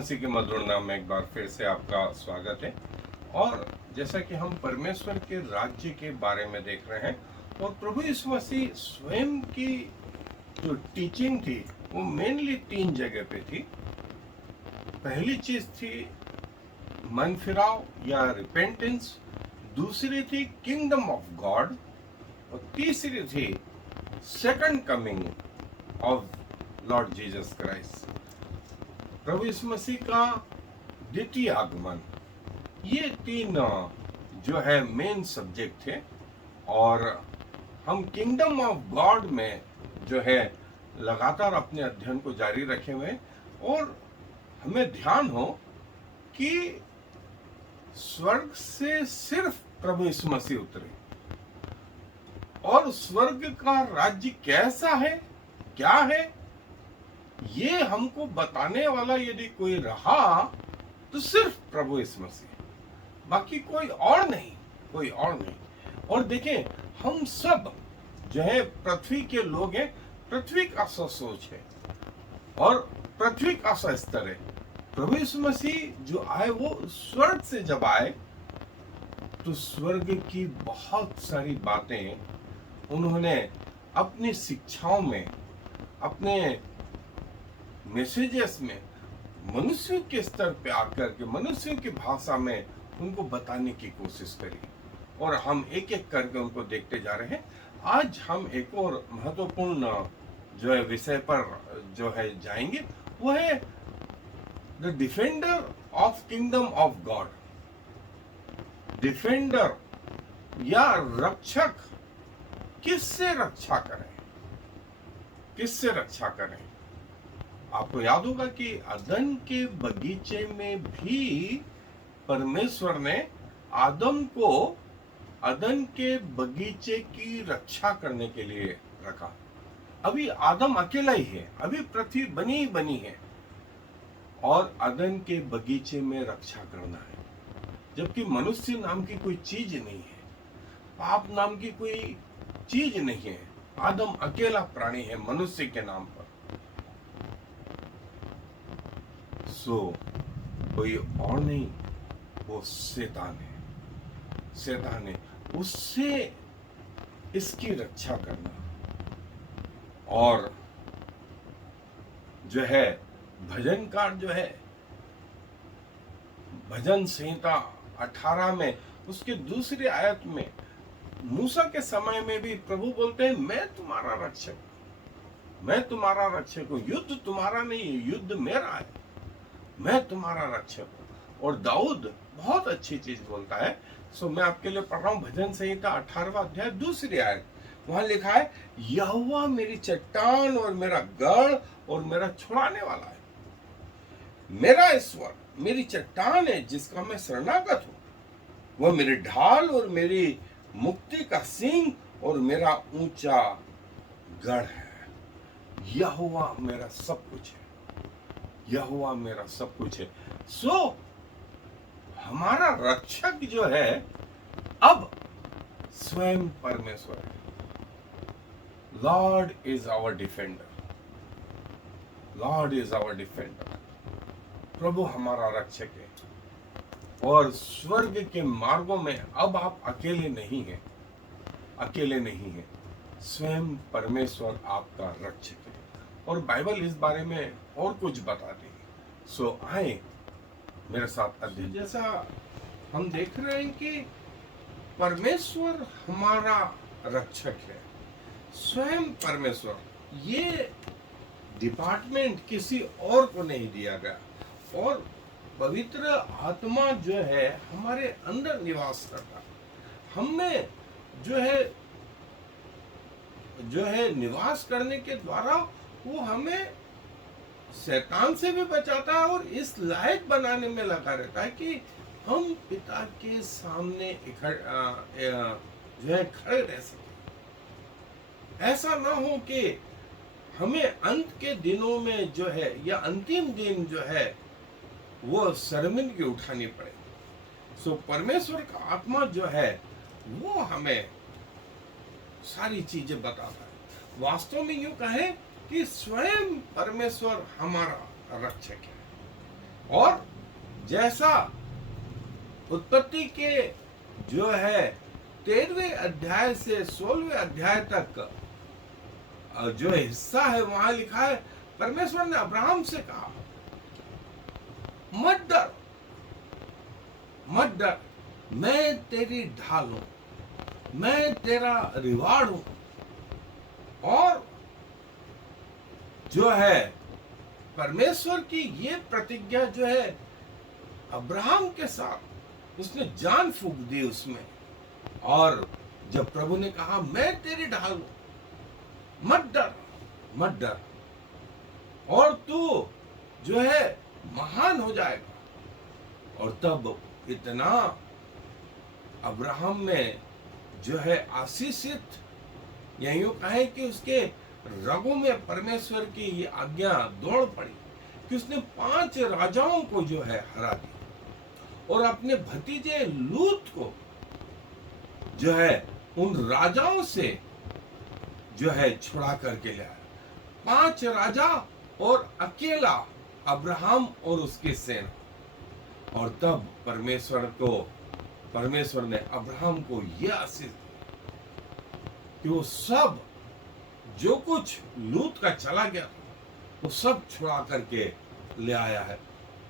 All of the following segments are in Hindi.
मसीह के मधुर नाम में एक बार फिर से आपका स्वागत है। और जैसा कि हम परमेश्वर के राज्य के बारे में देख रहे हैं और प्रभु यीशु मसीह स्वयं की जो टीचिंग थी वो मेनली 3 जगह पे थी। पहली चीज थी मन फिराव या रिपेंटेंस, दूसरी थी किंगडम ऑफ गॉड और तीसरी थी second coming of Lord Jesus Christ, प्रभु यीशु मसीह का द्वितीय आगमन। ये 3 जो है मेन सब्जेक्ट थे और हम किंगडम ऑफ गॉड में जो है लगातार अपने अध्ययन को जारी रखे हुए और हमें ध्यान हो कि स्वर्ग से सिर्फ प्रभु यीशु मसीह उतरे और स्वर्ग का राज्य कैसा है, क्या है, ये हमको बताने वाला यदि कोई रहा तो सिर्फ प्रभु यीशु मसीह, बाकी कोई और नहीं, कोई और नहीं। और देखें, हम सब जो है पृथ्वी के लोग हैं, पृथ्वी का सा सोच है और पृथ्वी का सा स्तर है। प्रभु यीशु मसीह जो आए वो स्वर्ग से जब आए तो स्वर्ग की बहुत सारी बातें उन्होंने अपनी शिक्षाओं में, अपने मैसेजेस में मनुष्यों के स्तर पे आकर के मनुष्यों की भाषा में उनको बताने की कोशिश करी और हम एक एक करके उनको देखते जा रहे हैं। आज हम एक और महत्वपूर्ण जो है विषय पर जो है जाएंगे, वो है the defender of kingdom of God. Defender या रक्षक, किससे रक्षा करें, किससे रक्षा करें। आपको याद होगा कि अदन के बगीचे में भी परमेश्वर ने आदम को अदन के बगीचे की रक्षा करने के लिए रखा। अभी आदम अकेला ही है, अभी पृथ्वी बनी ही बनी है और अदन के बगीचे में रक्षा करना है, जबकि मनुष्य नाम की कोई चीज नहीं है, पाप नाम की कोई चीज नहीं है। आदम अकेला प्राणी है मनुष्य के नाम पर। कोई और नहीं, वो शैतान है, शैतान है, उससे इसकी रक्षा करना। और जो है भजनकार जो है भजन संहिता 18 में उसके दूसरी आयत में मूसा के समय में भी प्रभु बोलते हैं, मैं तुम्हारा रक्षक, मैं तुम्हारा रक्षक हूं, युद्ध तुम्हारा नहीं है, युद्ध मेरा है, मैं तुम्हारा रक्षक हूं। और दाऊद बहुत अच्छी चीज बोलता है। मैं आपके लिए पढ़ रहा हूं भजन संहिता 18वां अध्याय दूसरी आयत। वहां लिखा है, यहोवा मेरी चट्टान और मेरा गढ़ और मेरा छुड़ाने वाला है, मेरा ईश्वर मेरी चट्टान है जिसका मैं शरणागत हूं, वह मेरी ढाल और मेरी मुक्ति का सींग और मेरा ऊंचा गढ़ है। यहोवा मेरा सब कुछ है, यहोवा मेरा सब कुछ है। हमारा रक्षक जो है अब स्वयं परमेश्वर है। Lord is our defender, Lord is our defender. प्रभु हमारा रक्षक है और स्वर्ग के मार्गों में अब आप अकेले नहीं हैं, अकेले नहीं हैं, स्वयं परमेश्वर आपका रक्षक है। और बाइबल इस बारे में और कुछ बताती है। आए मेरे साथ अध्ययन। जैसा हम देख रहे हैं कि परमेश्वर हमारा रक्षक है, स्वयं परमेश्वर। ये डिपार्टमेंट किसी और को नहीं दिया गया और पवित्र आत्मा जो है हमारे अंदर निवास करता, हमें जो है निवास करने के द्वारा वो हमें शैतान से भी बचाता है और इस लायक बनाने में लगा रहता है कि हम पिता के सामने जो है खड़े रह सके। ऐसा ना हो कि हमें अंत के दिनों में जो है या अंतिम दिन जो है वो शर्मिंदगी उठानी पड़े। परमेश्वर का आत्मा जो है वो हमें सारी चीजें बताता है। वास्तव में यूं कहें कि स्वयं परमेश्वर हमारा रक्षक है। और जैसा उत्पत्ति के जो है 13वें अध्याय से 16वें अध्याय तक जो हिस्सा है, वहां लिखा है परमेश्वर ने अब्राहम से कहा मत डर, मत डर, मैं तेरी ढाल हूं, मैं तेरा रिवाड़ हूं। और जो है परमेश्वर की ये प्रतिज्ञा जो है अब्राहम के साथ, उसने जान फूंक दी उसमें। और जब प्रभु ने कहा मैं तेरी ढाल हूं, मत डर, मत डर, और तू जो है महान हो जाएगा। और तब इतना अब्राहम में जो है आशीषित, या यूं कहें कि उसके रगों में परमेश्वर की ये आज्ञा दौड़ पड़ी कि उसने 5 राजाओं को जो है हरा दिया और अपने भतीजे लूत को जो है उन राजाओं से जो है छुड़ा करके लाया। 5 राजा और अकेला अब्राहम और उसकी सेना। और तब परमेश्वर ने अब्राहम को यह आशीष दी कि वो सब जो कुछ लूत का चला गया वो सब छुड़ा करके ले आया है।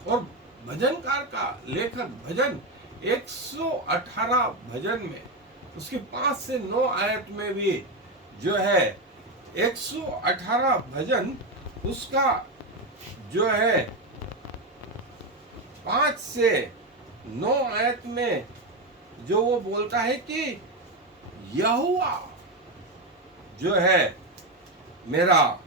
और भजनकार का लेखक भजन 118 भजन में उसके 5 से 9 आयत में भी जो है 118 भजन उसका जो है 5 से 9 आयत में जो वो बोलता है कि यहोवा जो है मेरा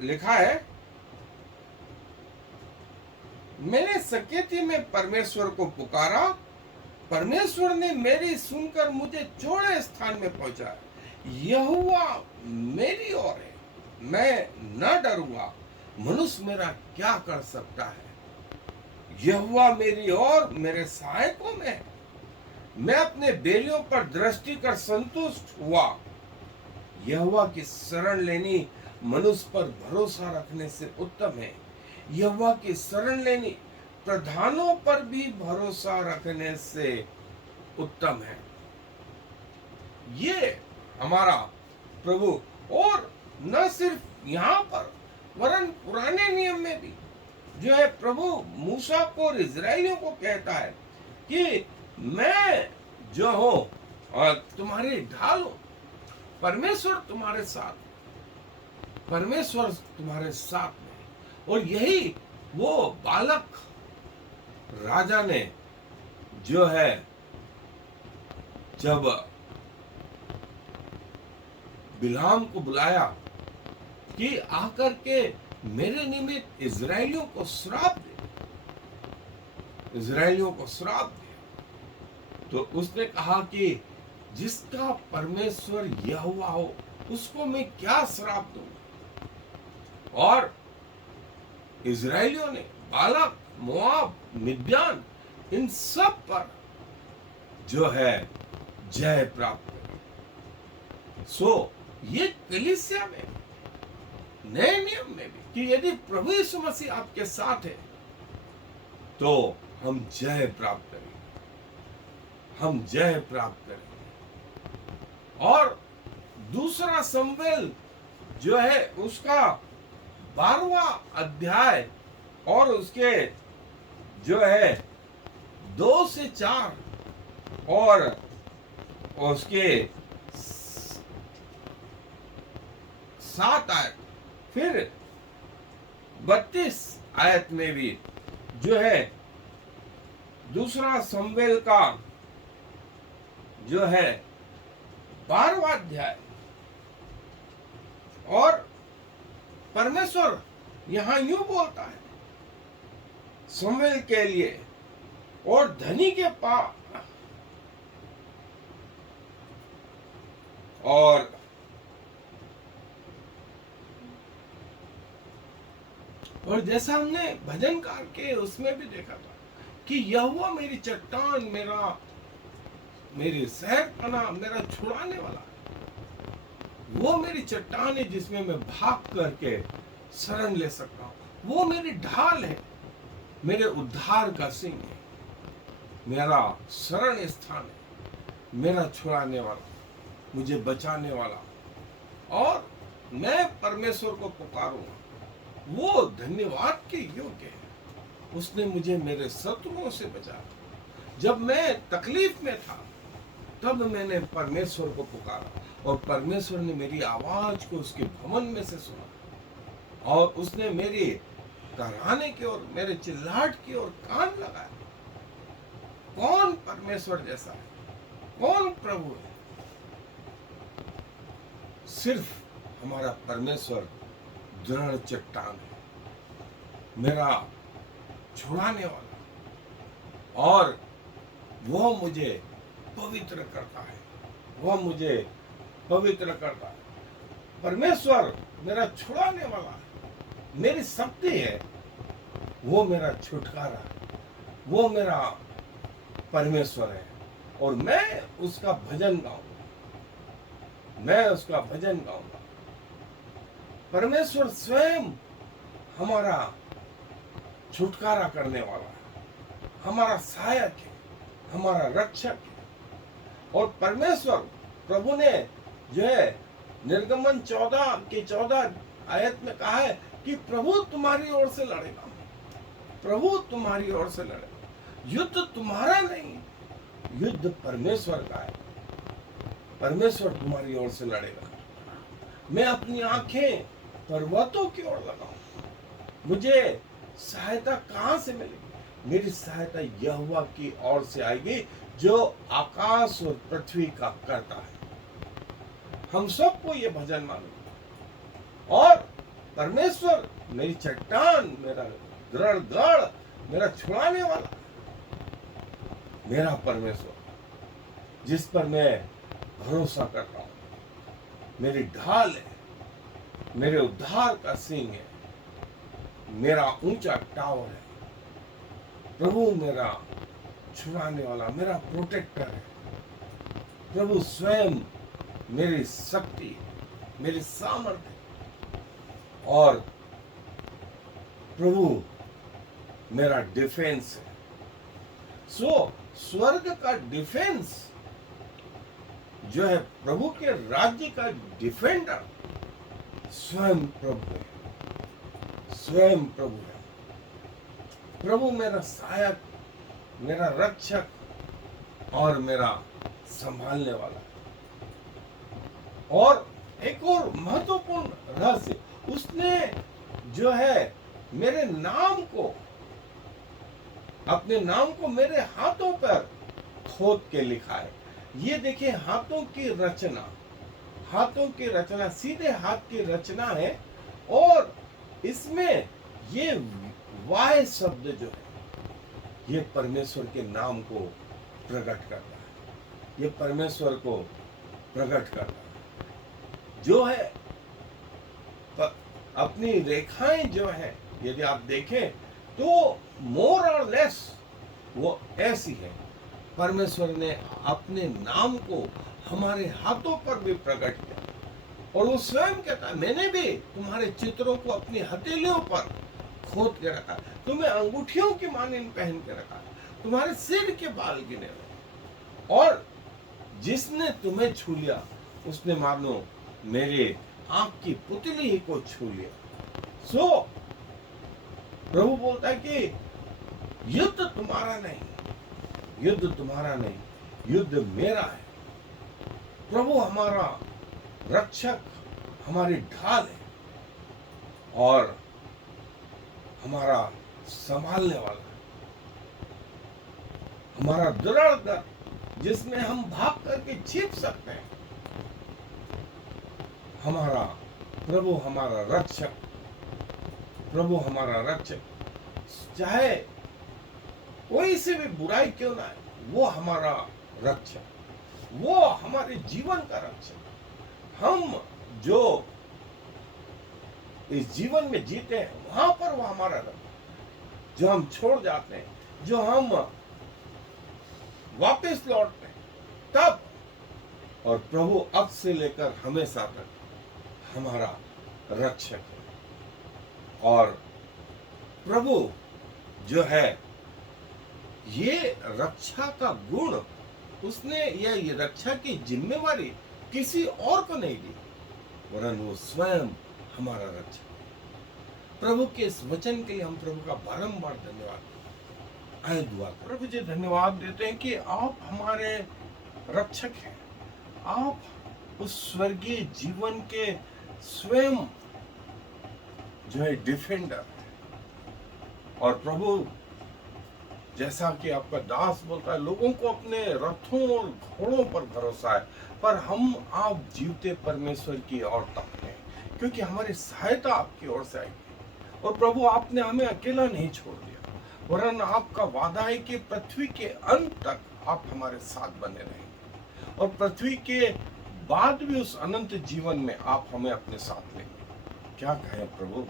लिखा है, मैंने सकेती में परमेश्वर को पुकारा, परमेश्वर ने मेरी सुनकर मुझे चौड़े स्थान में पहुंचाया। यहोवा मेरी ओर है, मैं न डरूंगा, मनुष्य मेरा क्या कर सकता है। यहोवा मेरी ओर मेरे सहायकों में है, मैं अपने बैरियों पर दृष्टि कर संतुष्ट हुआ। यहोवा की शरण लेनी मनुष्य पर भरोसा रखने से उत्तम है। यहोवा की शरण लेनी प्रधानों पर भी भरोसा रखने से उत्तम है। ये हमारा प्रभु, और न सिर्फ यहाँ पर वरन पुराने नियम में भी जो है प्रभु मूसा को और इजराइलियों को कहता है कि मैं जो हूं तुम्हारी ढाल हूं। परमेश्वर तुम्हारे साथ, परमेश्वर तुम्हारे साथ में। और यही वो बालक राजा ने जो है जब बिलाम को बुलाया कि आकर के मेरे निमित्त इजराइलियों को श्राप दे, इजराइलियों को श्राप दे, तो उसने कहा कि जिसका परमेश्वर यहोवा हो उसको मैं क्या श्राप दूंगा। और इजराइलियों ने बालक, मोआब, मिद्यान, इन सब पर जो है जय प्राप्त करी। सो ये कलीसिया में नए नियम में भी कि यदि प्रभु यीशु मसीह आपके साथ है तो हम जय प्राप्त करेंगे, हम जय प्राप्त करेंगे। और दूसरा शमूएल जो है उसका 12वां अध्याय और उसके जो है 2 से 4 और उसके 7 आयत, फिर 32 आयत में भी जो है दूसरा शमूएल का जो है 12वां अध्याय। और परमेश्वर यहां यूं बोलता है शमूएल के लिए, और धनी के पास और जैसा हमने भजनकार के उसमें भी देखा था कि यहोवा मेरी चट्टान, मेरी सहरपना, मेरा छुड़ाने वाला, वो मेरी चट्टान है जिसमें मैं भाग करके शरण ले सकता हूँ। वो मेरी ढाल है, मेरे उद्धार का सिंह है, मेरा शरण स्थान है, मेरा छुड़ाने वाला, मुझे बचाने वाला। और मैं परमेश्वर को पुकारूंगा, वो धन्यवाद के योग्य है। उसने मुझे मेरे शत्रुओं से बचाया। जब मैं तकलीफ में था तब मैंने परमेश्वर को पुकारा और परमेश्वर ने मेरी आवाज को उसके भवन में से सुना और उसने मेरी कराने की ओर, मेरे चिल्लाहट की ओर कान लगाया। कौन परमेश्वर जैसा है? कौन प्रभु है? सिर्फ हमारा परमेश्वर दृढ़ चट्टान है, मेरा छुड़ाने वाला, और वह मुझे पवित्र करता है। वह मुझे पवित्र करता है। परमेश्वर मेरा छुड़ाने वाला है, मेरी शक्ति है, वो मेरा छुटकारा है, वो मेरा परमेश्वर है। और मैं उसका भजन गाऊंगा, मैं उसका भजन गाऊंगा। परमेश्वर स्वयं हमारा छुटकारा करने वाला है, हमारा सहायक है, हमारा रक्षक है। और परमेश्वर प्रभु ने जो है निर्गमन 14 की 14 आयत में कहा है कि प्रभु तुम्हारी ओर से लड़ेगा, प्रभु तुम्हारी ओर से लड़ेगा। युद्ध तुम्हारा नहीं, युद्ध परमेश्वर का है। परमेश्वर तुम्हारी ओर से लड़ेगा। मैं अपनी आंखें पर्वतों की ओर लगाऊं, मुझे सहायता कहां से मिलेगी? मेरी सहायता यहोवा की ओर से आएगी जो आकाश और पृथ्वी का करता है। हम सबको ये भजन मालूम। और परमेश्वर मेरी चट्टान, मेरा दृढ़ गढ़, मेरा छुड़ाने वाला, मेरा परमेश्वर जिस पर मैं भरोसा करता हूं, मेरी ढाल है, मेरे उद्धार का सिंह है, मेरा ऊंचा टावर है। प्रभु मेरा छुड़ाने वाला, मेरा प्रोटेक्टर है। प्रभु स्वयं मेरी शक्ति, मेरी सामर्थ्य है। और प्रभु मेरा डिफेंस है। सो स्वर्ग का डिफेंस जो है, प्रभु के राज्य का डिफेंडर स्वयं प्रभु है, स्वयं प्रभु है। प्रभु मेरा सहायक, मेरा रक्षक और मेरा संभालने वाला है। और एक और महत्वपूर्ण रहस्य, उसने जो है मेरे नाम को, अपने नाम को मेरे हाथों पर खोद के लिखा है। ये देखिए, हाथों की रचना, हाथों की रचना, सीधे हाथ की रचना है। और इसमें ये वाय शब्द जो है, ये परमेश्वर के नाम को प्रकट करता है। ये परमेश्वर को प्रकट करता है। जो है अपनी रेखाएं जो है, यदि आप देखें तो मोर और लेस वो ऐसी है। परमेश्वर ने अपने नाम को हमारे हाथों पर भी प्रकट किया। और वो स्वयं कहता है, मैंने भी तुम्हारे चित्रों को अपनी हथेलियों पर खोद के रखा, तुम्हें अंगूठियों की मानिंद पहन के रखा, तुम्हारे सिर के बाल गिने हुए। और जिसने तुम्हें छू लिया उसने मानो मेरे आंख की पुतली ही को छू लिया। सो प्रभु बोलता है कि युद्ध तुम्हारा नहीं, युद्ध तुम्हारा नहीं, युद्ध मेरा है। प्रभु हमारा रक्षक, हमारी ढाल है और हमारा संभालने वाला है, हमारा दृढ़ गढ़ जिसमें हम भाग करके छिप सकते हैं। हमारा प्रभु हमारा रक्षक, प्रभु हमारा रक्षक, चाहे कोई से भी बुराई क्यों ना है, वो हमारा रक्षक, वो हमारे जीवन का रक्षक। हम जो इस जीवन में जीते हैं वहां पर वो हमारा रक्षक। जो हम छोड़ जाते हैं, जो हम वापस लौटते हैं तब, और प्रभु अब से लेकर हमेशा तक हमारा रक्षक है। और प्रभु जो है ये रक्षा का गुण उसने ये रक्षा की जिम्मेवारी किसी और को नहीं दी, वरन वो स्वयं हमारा रक्षक। प्रभु के इस वचन के लिए हम प्रभु का बारंबार धन्यवाद आए दुआ करें। प्रभु जी धन्यवाद देते हैं कि आप हमारे रक्षक हैं, आप उस स्वर्गीय जीवन के स्वयं जो है डिफेंडर। और प्रभु जैसा कि आपका दास बोलता है, लोगों को अपने रथों और घोड़ों पर भरोसा है, पर हम आप जीवते परमेश्वर की ओर ताकते हैं, क्योंकि हमारी सहायता आपकी ओर से आएगी। और प्रभु आपने हमें अकेला नहीं छोड़ दिया, वरन आपका वादा है कि पृथ्वी के अंत तक आप हमारे साथ बने रहेंगे, और पृथ्वी के बाद भी उस अनंत जीवन में आप हमें अपने साथ लेंगे। क्या कहें प्रभु,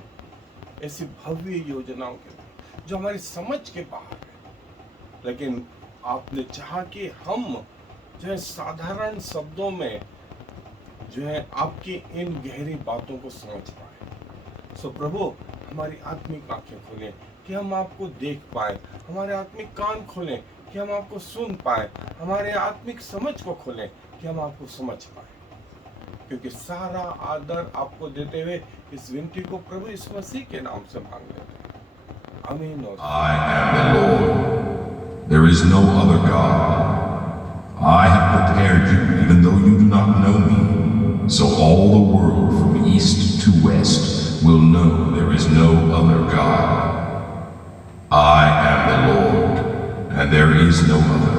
ऐसी भव्य योजनाओं के जो हमारी समझ के बाहर है, लेकिन आपने चाहा कि हम जो है साधारण शब्दों में जो है आपकी इन गहरी बातों को समझ पाए। सो प्रभु हमारी आत्मिक आंखें खोलें कि हम आपको देख पाए, हमारे आत्मिक कान खोलें कि हम आपको सुन पाए, हमारे आत्मिक समझ को खोलें कि हम आपको समझ पाए। क्योंकि सारा आदर आपको देते हुए इस विनती को प्रभु यीशु मसीह के नाम से मांग लेते हैं। आमीन। I am the Lord. There is no other God. I have prepared you even though you do not know me. So all the world from east to west will know there is no other God. I am the Lord, and there is no other.